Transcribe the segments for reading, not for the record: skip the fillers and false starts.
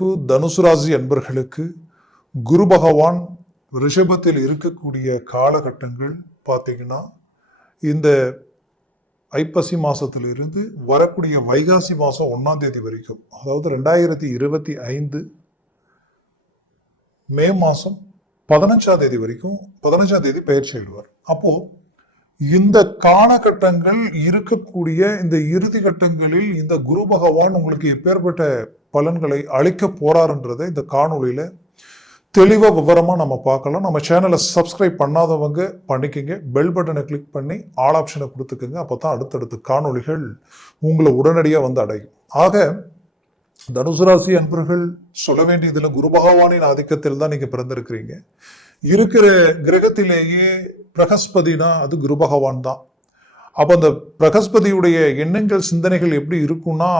தனுசு ராசி அன்பர்களுக்கு குரு பகவான் ரிஷபத்தில் இருக்கக்கூடிய காலகட்டங்கள் பார்த்தீங்கன்னா இந்த ஐப்பசி மாசத்திலிருந்து வரக்கூடிய வைகாசி மாசம் 1ஆம் தேதி வரைக்கும், அதாவது 2025 மே மாசம் 15ஆம் தேதி வரைக்கும், 15ஆம் தேதி பெயர் செய்வார். அப்போ இந்த காலகட்டங்கள் இருக்கக்கூடிய இந்த இறுதி கட்டங்களில் இந்த குரு பகவான் உங்களுக்கு எப்பேற்பட்ட பலன்களை அளிக்க போறாருன்றதை இந்த காணொலியில தெளிவா விவரமா நம்ம பார்க்கலாம். நம்ம சேனலை சப்ஸ்கிரைப் பண்ணாதவங்க பண்ணிக்கங்க, பெல் பட்டனை கிளிக் பண்ணி ஆல் ஆப்ஷனை கொடுத்துக்கோங்க. அப்பதான் அடுத்தடுத்த காணொலிகள் உங்களை உடனடியாக வந்து அடையும். ஆக தனுசு ராசி அன்பர்கள் சொல்ல வேண்டியதுல குரு பகவானின் ஆதிக்கத்தில் தான் நீங்க பிறந்திருக்கிறீங்க. இருக்கிற கிரகத்திலேயே பிரகஸ்பதினா அது குரு பகவான் தான். அப்ப அந்த பிரகஸ்பதியுடைய எண்ணங்கள் சிந்தனைகள் எப்படி இருக்கும்னா,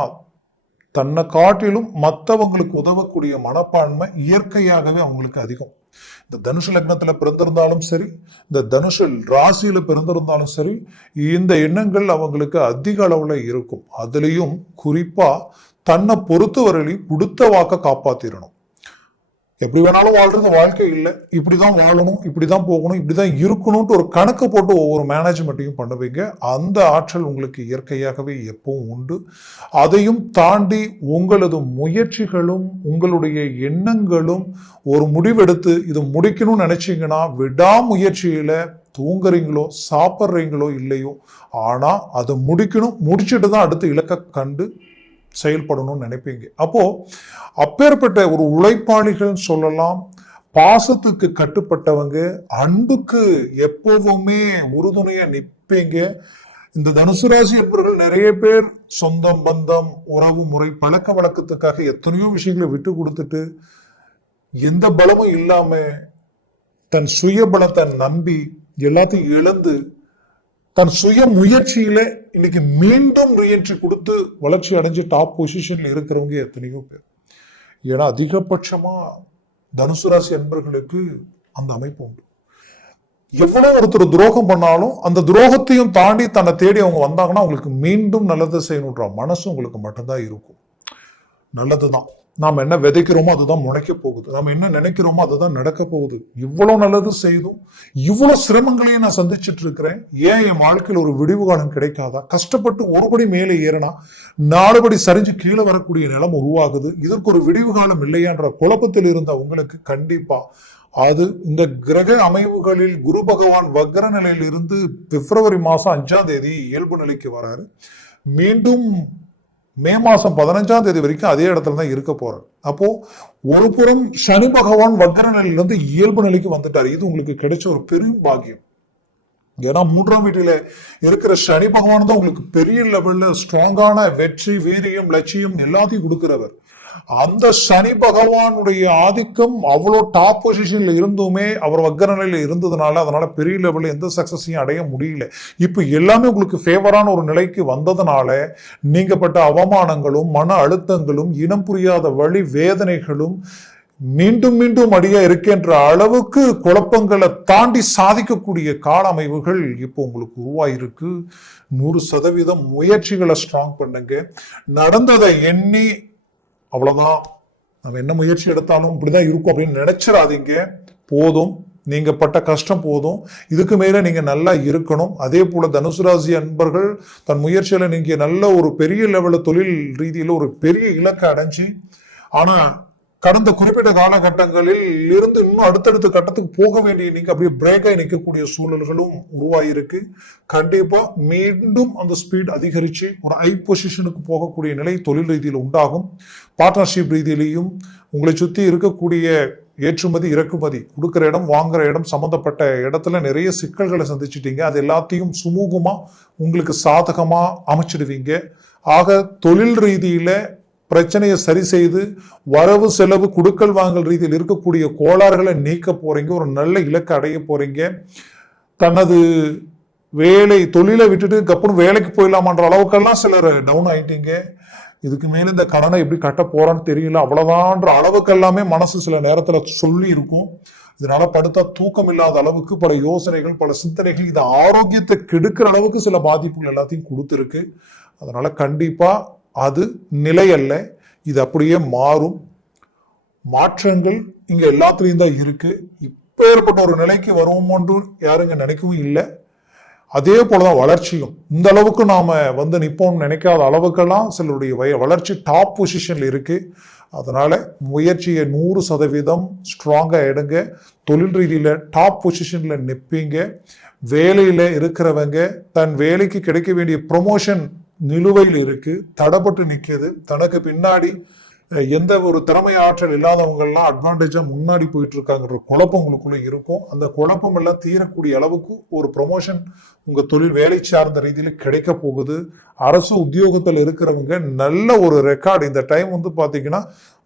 தன்னை காட்டிலும் மற்றவங்களுக்கு உதவக்கூடிய மனப்பான்மை இயற்கையாகவே அவங்களுக்கு அதிகம். இந்த தனுஷு லக்னத்துல பிறந்திருந்தாலும் சரி, இந்த தனுஷு ராசியில பிறந்திருந்தாலும் சரி, இந்த எண்ணங்கள் அவங்களுக்கு அதிக அளவுல இருக்கும். அதுலயும் குறிப்பா தன்னை பொறுத்தவரையிலும் கொடுத்த வாக்க காப்பாத்திரணும். எப்படி வேணாலும் வாழ்றது வாழ்க்கை இல்லை, இப்படிதான் வாழணும், இப்படிதான் போகணும், இப்படிதான் இருக்கணும்ட்டு ஒரு கணக்கு போட்டு ஒவ்வொரு மேனேஜ்மெண்ட்டையும் பண்ணுவீங்க. அந்த ஆற்றல் உங்களுக்கு இயற்கையாகவே எப்பவும் உண்டு. அதையும் தாண்டி உங்களது முயற்சிகளும் உங்களுடைய எண்ணங்களும் ஒரு முடிவெடுத்து இது முடிக்கணும்னு நினைச்சீங்கன்னா, விடாமுயற்சியில தூங்குறீங்களோ சாப்பிட்றீங்களோ இல்லையோ, ஆனா அதை முடிக்கணும், முடிச்சுட்டு தான் அடுத்த இலக்கை கண்டு செயல்படணும்னு நினைப்பீங்க. அப்போ அப்பேற்பட்ட ஒரு உழைப்பாளிகள் சொல்லலாம், பாசத்துக்கு கட்டுப்பட்டவங்க, அன்புக்கு எப்போதுமே உறுதுணையா நிற்பீங்க. இந்த தனுசு ராசி என்பவர்கள் நிறைய பேர் சொந்தம் பந்தம் உறவு முறை பழக்க வழக்கத்துக்காக எத்தனையோ விஷயங்களை விட்டு கொடுத்துட்டு எந்த பலமும் இல்லாம தன் சுய பலத்தை நம்பி எல்லாத்தையும் இழந்து தன் சுய முயற்சியில இன்னைக்கு மீண்டும் ரீஎன்ட்ரி கொடுத்து வளர்ச்சி அடைஞ்சு டாப் பொசிஷன்ல இருக்கிறவங்க எத்தனையோ பேர். ஏன்னா அதிகபட்சமா தனுசு ராசி அன்பர்களுக்கு அந்த அமைப்பு உண்டு. எவ்வளவு ஒருத்தர் துரோகம் பண்ணாலும் அந்த துரோகத்தையும் தாண்டி தன்னை தேடி அவங்க வந்தாங்கன்னா அவங்களுக்கு மீண்டும் நல்லது செய்யணுன்ற மனசு உங்களுக்கு மட்டும்தான் இருக்கும். நல்லதுதான், நாம் என்ன விதைக்கிறோமோ அதுதான் முளைக்க போகுது, நாம் என்ன நினைக்கிறோமோ அதுதான் நடக்க போகுது. இவ்வளவு நல்லது செய்தும் இவ்வளவு சிரமங்களையும் நான் சந்திச்சுட்டு இருக்கிறேன், ஏன் என் வாழ்க்கையில் ஒரு விடிவு காலம் கிடைக்காதா? கஷ்டப்பட்டு ஒருபடி மேலே ஏறினா 4 படி சரிஞ்சு கீழே வரக்கூடிய நிலம் உருவாகுது, இதற்கு ஒரு விடிவு காலம் இல்லையான்ற குழப்பத்தில் இருந்த உங்களுக்கு கண்டிப்பா அது இந்த கிரக அமைவுகளில் குரு பகவான் வக்ர நிலையில் இருந்து பிப்ரவரி மாசம் 5ஆம் தேதி இயல்பு நிலைக்கு வராரு. மீண்டும் மே மாசம் 15ஆம் தேதி வரைக்கும் அதே இடத்துல தான் இருக்க போறார். அப்போ ஒரு புறம் சனி பகவான் வக்ர நிலையிலிருந்து இயல்பு நிலைக்கு வந்துட்டார். இது உங்களுக்கு கிடைச்ச ஒரு பெரும் பாக்கியம். ஏன்னா 3ஆம் வீட்டில இருக்கிற சனி பகவான் தான் உங்களுக்கு பெரிய லெவல்ல ஸ்ட்ராங்கான வெற்றி, வீரியம், லட்சியம் எல்லாத்தையும் கொடுக்கிறவர். அந்த சனி பகவானுடைய ஆதிக்கம் அவ்வளோ டாப் பொசிஷன்ல இருந்துமே அவர் வக்ர நிலையில இருந்ததுனால அதனால பெரிய லெவல்ல எந்த சக்சஸையும் அடைய முடியல. இப்ப எல்லாமே உங்களுக்கு ஃபேவரான ஒரு நிலைக்கு வந்ததுனால நீங்கப்பட்ட அவமானங்களும் மன அழுத்தங்களும் இனம் புரியாத வழி வேதனைகளும் மீண்டும் மீண்டும் அடியா இருக்கின்ற அளவுக்கு குழப்பங்களை தாண்டி சாதிக்கக்கூடிய கால அமைவுகள் இப்போ உங்களுக்கு உருவாயிருக்கு. 100% முயற்சிகளை ஸ்ட்ராங் பண்ணுங்க. நடந்ததை எண்ணி அவ்வளவுதான், நம்ம என்ன முயற்சி எடுத்தாலும் இப்படிதான் இருக்கும் அப்படின்னு நினைச்சிடாதீங்க. போதும், நீங்க பட்ட கஷ்டம் போதும், இதுக்கு மேல நீங்க நல்லா இருக்கணும். அதே போல தனுசு ராசி அன்பர்கள் தன் முயற்சியில நீங்க நல்ல ஒரு பெரிய லெவல்ல தொழில் ரீதியில ஒரு பெரிய இலக்கை அடைஞ்சு, ஆனா கடந்த குறிப்பிட்ட காலகட்டங்களில் இருந்து இன்னும் அடுத்தடுத்த கட்டத்துக்கு போக வேண்டிய நீங்க அப்படியே பிரேக் ஆகி நிற்கக்கூடிய சூழல்களும் உருவாயிருக்கு. கண்டிப்பா மீண்டும் அந்த ஸ்பீட் அதிகரிச்சு ஒரு ஹை பொசிஷனுக்கு போகக்கூடிய நிலை தொழில் ரீதியில் உண்டாகும். பார்ட்னர்ஷிப் ரீதியிலையும் உங்களை சுத்தி இருக்கக்கூடிய ஏற்றுமதி இறக்குமதி, கொடுக்கிற இடம் வாங்குற இடம் சம்பந்தப்பட்ட இடத்துல நிறைய சிக்கல்களை சந்திச்சிட்டீங்க. அது எல்லாத்தையும் சுமூகமா உங்களுக்கு சாதகமா அமைச்சிடுவீங்க. ஆக தொழில் ரீதியில பிரச்சனையை சரி செய்து வரவு செலவு கொடுக்கல் வாங்கல் ரீதியில் இருக்கக்கூடிய கோளாறுகளை நீக்க போறீங்க. ஒரு நல்ல இலக்கை அடைய போறீங்க. தனது வேலை தொழிலை விட்டுட்டு கப்புறம் வேலைக்கு போயிடலாமான்ற அளவுக்கெல்லாம் சிலர் டவுன் ஆயிட்டீங்க. இதுக்கு மேல இந்த கடனை எப்படி கட்ட போறான்னு தெரியல, அவ்வளவுதான்ற அளவுக்கு எல்லாமே மனசு சில நேரத்துல சொல்லி இருக்கும். இதனால படுத்தா தூக்கம் இல்லாத அளவுக்கு பல யோசனைகள், பல சிந்தனைகள், இது ஆரோக்கியத்தை கெடுக்கிற அளவுக்கு சில பாதிப்புகள் எல்லாத்தையும் கொடுத்துருக்கு. அதனால கண்டிப்பா அது நிலை அல்ல, இது அப்படியே மாறும். மாற்றங்கள் இங்க எல்லாத்துலயும் தான் இருக்கு. இப்பேற்பட்ட ஒரு நிலைக்கு வருவோமோன்று யாருங்க நினைக்கவும் இல்லை. அதே போலதான் வளர்ச்சியும் இந்த அளவுக்கு நாம நிப்போம்னு நினைக்காத அளவுக்கெல்லாம் சிலருடைய வளர்ச்சி டாப் பொசிஷன்ல இருக்கு. அதனால முயற்சியை 100% ஸ்ட்ராங்கா எடுங்க. தொழில் ரீதியில டாப் பொசிஷன்ல நிற்பீங்க. வேலையில இருக்கிறவங்க தன் வேலைக்கு கிடைக்க வேண்டிய ப்ரொமோஷன் நிலுவையில் இருக்கு, தடைப்பட்டு நிற்கிது. தனக்கு பின்னாடி எந்த ஒரு திறமை ஆற்றல் இல்லாதவங்க எல்லாம் அட்வான்டேஜா முன்னாடி போயிட்டு இருக்காங்கிற குழப்பம் உங்களுக்குள்ள இருக்கும். அந்த குழப்பம் எல்லாம் தீரக்கூடிய அளவுக்கு ஒரு ப்ரொமோஷன் உங்க தொழில் வேலை சார்ந்த ரீதியில கிடைக்க போகுது. அரசு உத்தியோகத்தில் இருக்கிறவங்க நல்ல ஒரு ரெக்கார்டு இந்த டைம் பாத்தீங்கன்னா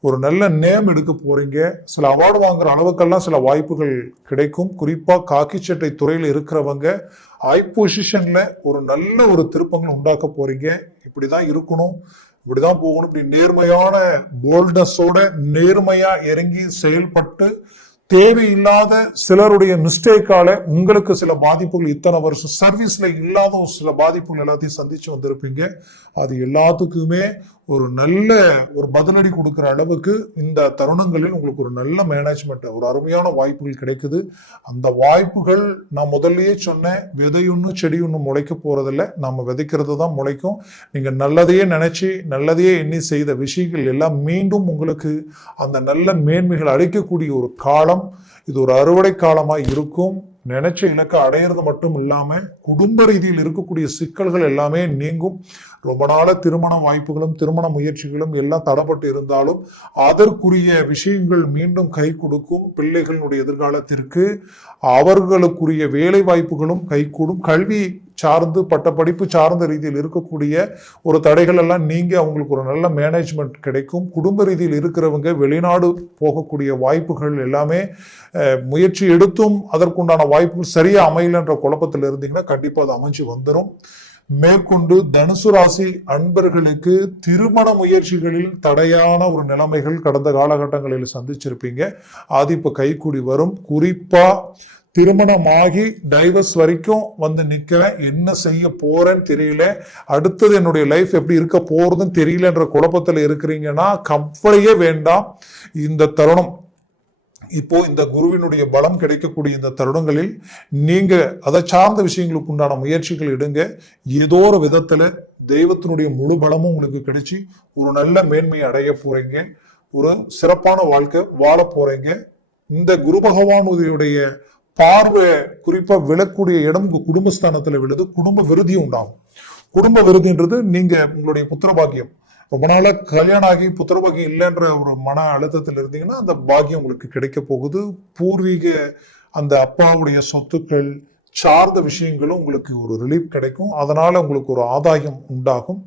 ஒரு நல்ல நேம் எடுக்க போறீங்க. சில அவார்டு வாங்குற அளவுக்கெல்லாம் சில வாய்ப்புகள் கிடைக்கும். குறிப்பா காக்கி சட்டை துறையில் இருக்கிறவங்க ஹை பொசிஷன்ல ஒரு நல்ல ஒரு திருப்பங்கள் உண்டாக்க போறீங்க. இப்படிதான் இருக்கணும், இப்படிதான் போகணும். இப்படி நேர்மையான போல்ட்னஸோட நேர்மையா இறங்கி செயல்பட்டு தேவையில்லாத சிலருடைய மிஸ்டேக்கால உங்களுக்கு சில பாதிப்புகள் இத்தனை வருஷம் சர்வீஸ்ல இல்லாத சில பாதிப்புகள் எல்லாத்தையும் சந்திச்சு வந்திருப்பீங்க. அது எல்லாத்துக்குமே ஒரு நல்ல ஒரு பதிலடி கொடுக்கிற அளவுக்கு இந்த தருணங்களில் உங்களுக்கு ஒரு நல்ல மேனேஜ்மெண்ட், ஒரு அருமையான வாய்ப்புகள் கிடைக்குது. அந்த வாய்ப்புகள் நான் முதல்லயே சொன்னேன், விதையொன்னு செடி ஒண்ணு முளைக்க போறதில்ல, நம்ம விதைக்கிறது தான் முளைக்கும். நீங்க நல்லதையே நினைச்சு நல்லதையே எண்ணி செய்த விஷயங்கள் எல்லாம் மீண்டும் உங்களுக்கு அந்த நல்ல மேன்மைகள் அளிக்கக்கூடிய ஒரு காலம். இது ஒரு அறுவடை காலமா இருக்கும். நினைச்ச இலக்கை அடையிறது மட்டும் இல்லாம குடும்ப ரீதியில் இருக்கக்கூடிய சிக்கல்கள் எல்லாமே நீங்கும். ரொம்ப நாள திருமண வாய்ப்புகளும் திருமண முயற்சிகளும் எல்லாம் தடைப்பட்டு இருந்தாலும் அதற்குரிய விஷயங்கள் மீண்டும் கை கொடுக்கும். பிள்ளைகளுடைய எதிர்காலத்திற்கு அவர்களுக்குரிய வேலை வாய்ப்புகளும் கைகூடும். கல்வி சார்ந்து பட்டப்படிப்பு சார்ந்த ரீதியில் இருக்கக்கூடிய ஒரு தடைகள் எல்லாம் நீங்க அவங்களுக்கு ஒரு நல்ல மேனேஜ்மெண்ட் கிடைக்கும். குடும்ப ரீதியில் இருக்கிறவங்க வெளிநாடு போகக்கூடிய வாய்ப்புகள் எல்லாமே முயற்சி எடுத்தும் அதற்குண்டான வாய்ப்புகள் சரியா அமையலன்ற குழப்பத்தில் இருந்தீங்கன்னா கண்டிப்பா அது அமைஞ்சு வந்துடும். மேற்கொண்டு தனுசு ராசி அன்பர்களுக்கு திருமண முயற்சிகளில் தடையான ஒரு நிலைமைகள் கடந்த காலகட்டங்களில் சந்திச்சிருப்பீங்க. அது இப்ப கைகூடி வரும். குறிப்பா திருமணமாகி டைவர்ஸ் வரைக்கும் நிக்கிறேன், என்ன செய்ய போறேன்னு தெரியல, அடுத்தது என்னுடைய லைஃப் எப்படி இருக்க போறதுன்னு தெரியலன்ற குழப்பத்துல இருக்கிறீங்கன்னா கவலையே வேண்டாம். இந்த தருணம் இப்போ இந்த குருவினுடைய பலம் கிடைக்கக்கூடிய இந்த தருணங்களில் நீங்க அதை சார்ந்த விஷயங்களுக்கு உண்டான முயற்சிகள் எடுங்க. ஏதோ ஒரு விதத்துல தெய்வத்தினுடைய முழு பலமும் உங்களுக்கு கிடைச்சி ஒரு நல்ல மேன்மையை அடைய போறீங்க. ஒரு சிறப்பான வாழ்க்கை வாழ போறீங்க. இந்த குரு பகவானுடைய பார்வை குறிப்பா விழக்கூடிய இடம் உங்க குடும்பஸ்தானத்துல விழுது. குடும்ப விருதி உண்டாகும். குடும்ப விருதின்றது நீங்க உங்களுடைய புத்திர பாக்கியம், ரொம்ப நாளா கல்யாணம் ஆகி புத்திர பாக்கியம் இல்லைன்ற ஒரு மன அழுத்தத்தில் இருந்தீங்கன்னா அந்த பாக்கியம் உங்களுக்கு கிடைக்க போகுது. பூர்வீக அந்த அப்பாவுடைய சொத்துக்கள் சார்ந்த விஷயங்களும் உங்களுக்கு ஒரு ரிலீஃப் கிடைக்கும். அதனால உங்களுக்கு ஒரு ஆதாயம் உண்டாகும்.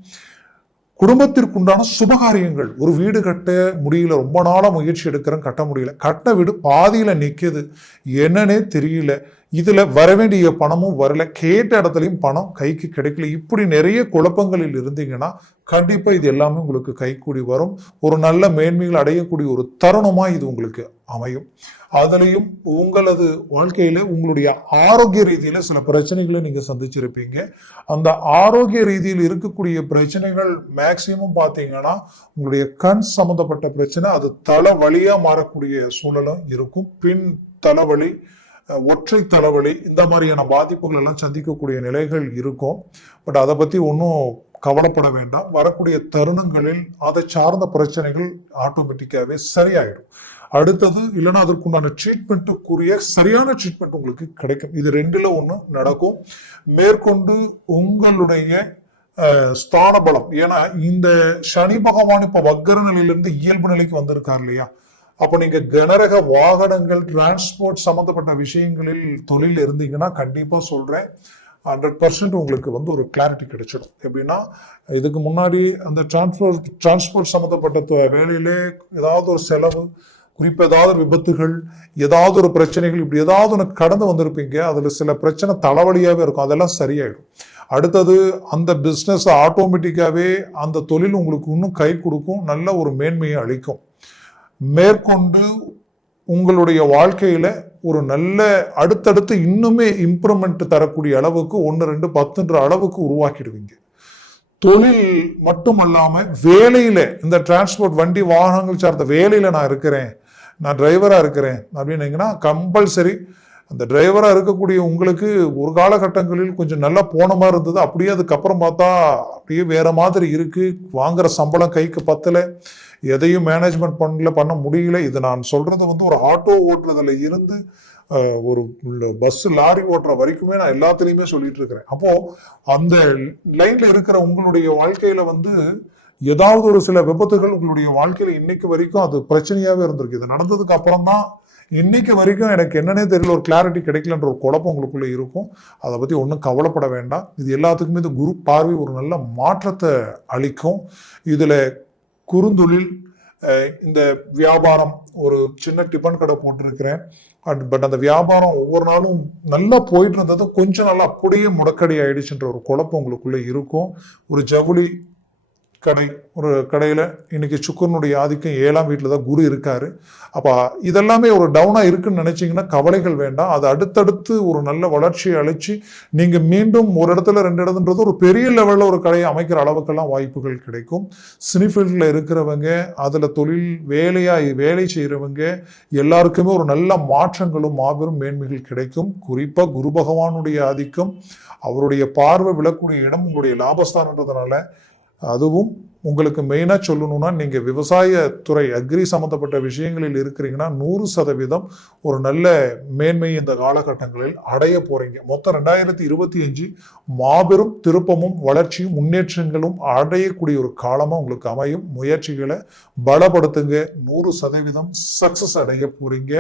குடும்பத்திற்குண்டான சுபகாரியங்கள், ஒரு வீடு கட்ட முடியல, ரொம்ப நாளா முயற்சி எடுக்கிறேன் கட்ட முடியல, கட்ட வீடு பாதியில நிக்குது, என்னன்னே தெரியல, இதுல வர வேண்டிய பணமும் வரல, கேட்ட இடத்துலயும் பணம் கைக்கு கிடைக்கல, இப்படி நிறைய குழப்பங்களில் இருந்தீங்கன்னா கண்டிப்பா இது எல்லாமே உங்களுக்கு கைகூடி வரும். ஒரு நல்ல மேன்மைகள் அடையக்கூடிய ஒரு தருணமா இது உங்களுக்கு அமையும். அதுலயும் உங்களது வாழ்க்கையில உங்களுடைய ஆரோக்கிய ரீதியில சில பிரச்சனைகளை நீங்க சந்திச்சிருப்பீங்க. அந்த ஆரோக்கிய ரீதியில் இருக்கக்கூடிய பிரச்சனைகள் மேக்சிமம் பாத்தீங்கன்னா உங்களுடைய கண் சம்பந்தப்பட்ட பிரச்சனை, அது தலை வலியா மாறக்கூடிய சூழலும் இருக்கும். பின் தலைவலி, ஒற்றை தலைவலி, இந்த மாதிரியான பாதிப்புகள் எல்லாம் சந்திக்கக்கூடிய நிலைகள் இருக்கும். பட் அதை பத்தி ஒன்றும் கவலைப்பட வேண்டாம். வரக்கூடிய தருணங்களில் அதை சார்ந்த பிரச்சனைகள் ஆட்டோமேட்டிக்காவே சரியாயிடும். அடுத்தது இல்லைன்னா அதற்குண்டான ட்ரீட்மெண்ட்டுக்குரிய சரியான ட்ரீட்மெண்ட் உங்களுக்கு கிடைக்கும். இது ரெண்டுல ஒண்ணு நடக்கும். மேற்கொண்டு உங்களுடைய ஸ்தான பலம், ஏன்னா இந்த சனி பகவான் இப்ப வக்கர நிலையிலிருந்து இயல்பு நிலைக்கு வந்திருக்கார் இல்லையா, அப்ப நீங்க கனரக வாகனங்கள் டிரான்ஸ்போர்ட் சம்பந்தப்பட்ட விஷயங்களில் தொழில் இருந்தீங்கன்னா கண்டிப்பா சொல்றேன் 100% உங்களுக்கு ஒரு கிளாரிட்டி கிடைச்சிடும். எப்படின்னா இதுக்கு முன்னாடி அந்த டிரான்ஸ்போர்ட் சம்பந்தப்பட்ட வேலையிலே ஏதாவது ஒரு செலவு, குறிப்பா ஏதாவது விபத்துகள், ஏதாவது ஒரு பிரச்சனைகள், இப்படி ஏதாவது ஒன்று கடந்து வந்திருப்பீங்க. அதுல சில பிரச்சனை தலைவலியாவே இருக்கும், அதெல்லாம் சரியாயிடும். அடுத்தது அந்த பிசினஸ் ஆட்டோமேட்டிக்காவே அந்த தொழில் உங்களுக்கு இன்னும் கை கொடுக்கும், நல்ல ஒரு மேன்மையை அளிக்கும். மேற்கொண்டு உங்களுடைய வாழ்க்கையில ஒரு நல்ல அடுத்தடுத்து இன்னுமே இம்ப்ரூவ்மெண்ட் தரக்கூடிய அளவுக்கு 1, 2, 10ன்ற அளவுக்கு உருவாக்கிடுவீங்க. தொழில் மட்டுமல்லாம வேலையில, இந்த டிரான்ஸ்போர்ட் வண்டி வாகனங்கள் சார்ந்த வேலையில நான் இருக்கிறேன், நான் டிரைவரா இருக்கிறேன் அப்படின்னீங்கன்னா கம்பல்சரி அந்த டிரைவரா இருக்கக்கூடிய உங்களுக்கு ஒரு காலகட்டங்களில் கொஞ்சம் நல்லா போன மாதிரி இருந்தது, அப்படியே அதுக்கப்புறம் பார்த்தா அப்படியே வேற மாதிரி இருக்கு, வாங்குற சம்பளம் கைக்கு பத்தல, எதையும் மேனேஜ்மெண்ட் பண்ண முடியல. இது நான் சொல்றது வந்து ஒரு ஆட்டோ ஓட்டுறதுல இருந்து ஒரு பஸ் லாரி ஓட்டுற வரைக்குமே நான் எல்லாத்துலயுமே சொல்லிட்டு இருக்கிறேன். அப்போ அந்த லைன்ல இருக்கிற உங்களுடைய வாழ்க்கையில வந்து ஏதாவது ஒரு சில விபத்துகள் உங்களுடைய வாழ்க்கையில இன்னைக்கு வரைக்கும் அது பிரச்சனையாவே இருந்திருக்கு. இது நடந்ததுக்கு அப்புறம் தான் இன்னைக்கு வரைக்கும் எனக்கு என்னன்னே தெரியல, ஒரு கிளாரிட்டி கிடைக்கலன்ற ஒரு குழப்பம் உங்களுக்குள்ள இருக்கும். அதை பத்தி ஒன்றும் கவலைப்பட வேண்டாம். இது எல்லாத்துக்குமே இந்த குரு பார்வை ஒரு நல்ல மாற்றத்தை அளிக்கும். இதுல குறுந்தொழில், இந்த வியாபாரம், ஒரு சின்ன டிபன் கடை போட்டிருக்கிறேன், பட் அந்த வியாபாரம் ஒவ்வொரு நாளும் நல்லா போயிட்டு இருந்தது கொஞ்சம் நாள் அப்படியே முடக்கடி ஆயிடுச்சுன்ற ஒரு குழப்பம் உங்களுக்குள்ள இருக்கும். ஒரு ஜவுளி கடை, ஒரு கடையில இன்னைக்கு சுக்கரனுடைய ஆதிக்கம் 7ஆம் வீட்டுல தான் குரு இருக்காரு. அப்ப இதெல்லாமே ஒரு டவுனா இருக்குன்னு நினைச்சீங்கன்னா கவலைகள் வேண்டாம். அது அடுத்தடுத்து ஒரு நல்ல வளர்ச்சியை அழிச்சு நீங்க மீண்டும் ஒரு இடத்துல 2 இடத்துன்றது ஒரு பெரிய லெவல்ல ஒரு கடையை அமைக்கிற அளவுக்கெல்லாம் வாய்ப்புகள் கிடைக்கும். சினிஃபீல்ட்ல இருக்கிறவங்க, அதுல தொழில் வேலை செய்யறவங்க எல்லாருக்குமே ஒரு நல்ல மாற்றங்களும் மாபெரும் மேன்மைகள் கிடைக்கும். குறிப்பா குரு பகவானுடைய ஆதிக்கம், அவருடைய பார்வை விழக்கூடிய இடம் உங்களுடைய லாபஸ்தானன்றதுனால, அதுவும் உங்களுக்கு மெயினா சொல்லணும்னா நீங்க விவசாயத்துறை அக்ரி சம்பந்தப்பட்ட விஷயங்களில் இருக்கிறீங்கன்னா 100% ஒரு நல்ல மேன்மை இந்த காலகட்டங்களில் அடைய போறீங்க. மொத்தம் 2025 மாபெரும் திருப்பமும் வளர்ச்சியும் முன்னேற்றங்களும் அடையக்கூடிய ஒரு காலமா உங்களுக்கு அமையும். முயற்சிகளை பலப்படுத்துங்க, 100% சக்சஸ் அடைய போறீங்க.